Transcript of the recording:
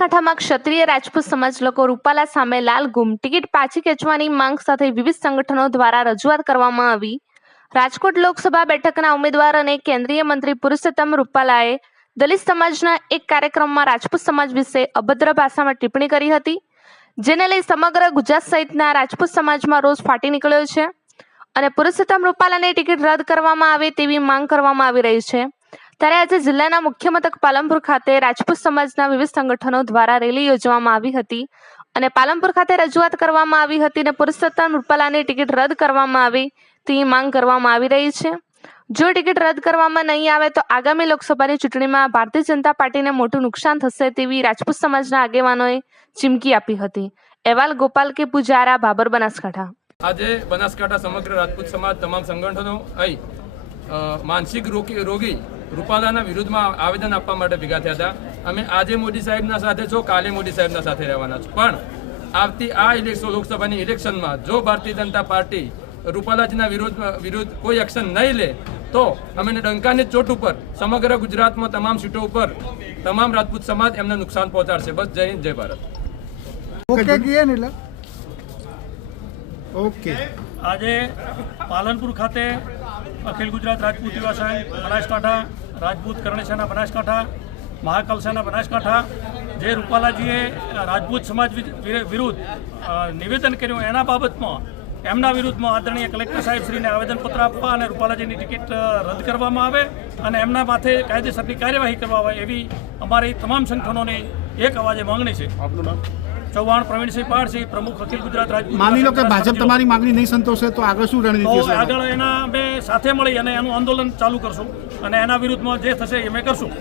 બનાસકાંઠામાં ક્ષત્રિય રાજપૂત સમાજ લોકો રૂપાલા સામે લાલ ગુમ ટિકિટ પાછી ખેંચવાની માંગ સાથે વિવિધ સંગઠનો દ્વારા રજૂઆત કરવામાં આવી। રાજકોટ લોકસભા બેઠકના ઉમેદવાર અને કેન્દ્રીય મંત્રી પુરુષોત્તમ રૂપાલાએ દલિત સમાજના એક કાર્યક્રમમાં રાજપૂત સમાજ વિશે અભદ્ર ભાષામાં ટિપ્પણી કરી હતી, જેને લઈ સમગ્ર ગુજરાત સહિતના રાજપૂત સમાજમાં રોષ ફાટી નીકળ્યો છે અને પુરુષોત્તમ રૂપાલાની ટિકિટ રદ કરવામાં આવે તેવી માંગ કરવામાં આવી રહી છે। ત્યારે આજે જિલ્લાના મુખ્ય મથક પાલનપુર ખાતે રાજપૂત સમાજના વિવિધ સંગઠનો દ્વારા રેલી યોજવામાં આવી હતી અને પાલનપુર ખાતે રજૂઆત કરવામાં આવી હતી અને પુરુષોત્તમ રૂપાલાની ટિકિટ રદ કરવામાં આવે તેવી માંગ કરવામાં આવી રહી છે। જો ટિકિટ રદ કરવામાં નહીં આવે તો આગામી લોકસભાની ચૂંટણીમાં ભારતીય જનતા પાર્ટીને મોટું નુકસાન થશે તેવી રાજપૂત સમાજના આગેવાનોએ ચીમકી આપી હતી। અહેવાલ ગોપાલ કે પૂજારા, ભાબર, બનાસકાંઠા। આજે બનાસકાંઠા સમગ્ર રાજપૂત સમાજ તમામ સંગઠનો અહીં માનસિક રોગી રૂપાલાના વિરુદ્ધમાં આવેદન આપવા માટે ભેગા થયા હતા। અમે આજે મોદી સાહેબના સાથે છો, કાલે મોદી સાહેબના સાથે રહેવાના છો, પણ આવતી આ લોકસભાની ઇલેક્શનમાં જો ભારતીય જનતા પાર્ટી રૂપાલાજીના વિરુદ્ધ કોઈ એક્શન નહીં લે તો અમે ડંકાની ચોટ ઉપર સમગ્ર ગુજરાતમાં તમામ સીટો ઉપર તમામ રાજપૂત સમાજ એમને નુકસાન પહોંચાડશે। બસ જય હિન્દ, જય ભારત। ઓકે, આજે પાલનપુર ખાતે અખિલ ગુજરાત રાજપૂત યુવા સંઘ બનાસકાંઠા, રાજપૂત કરણી સેના બનાસકાંઠા, મહાકાલ સેના બનાસકાંઠા જે રૂપાલાજીએ રાજપૂત સમાજ વિરુદ્ધ નિવેદન કર્યું એના બાબતમાં એમના વિરુદ્ધમાં આદરણીય કલેક્ટર સાહેબશ્રીને આવેદનપત્ર આપવા અને રૂપાલાજીની ટિકિટ રદ કરવામાં આવે અને એમના માથે કાયદેસરની કાર્યવાહી કરવા આવે એવી અમારી તમામ સંગઠનોની એક અવાજે માંગણી છે। આપનું નામ? ચૌહાણ પ્રવીણસિંહ પારસી, પ્રમુખ અખિલ ગુજરાત રાજપૂત। માની લો કે ભાજપ તમારી માંગણી નહીં સંતોષે તો આગળ શું રણનીતિ હશે? આગળ એના અમે સાથે મળી અને એનું આંદોલન ચાલુ કરશું અને એના વિરુદ્ધમાં જે થશે એ અમે કરશું।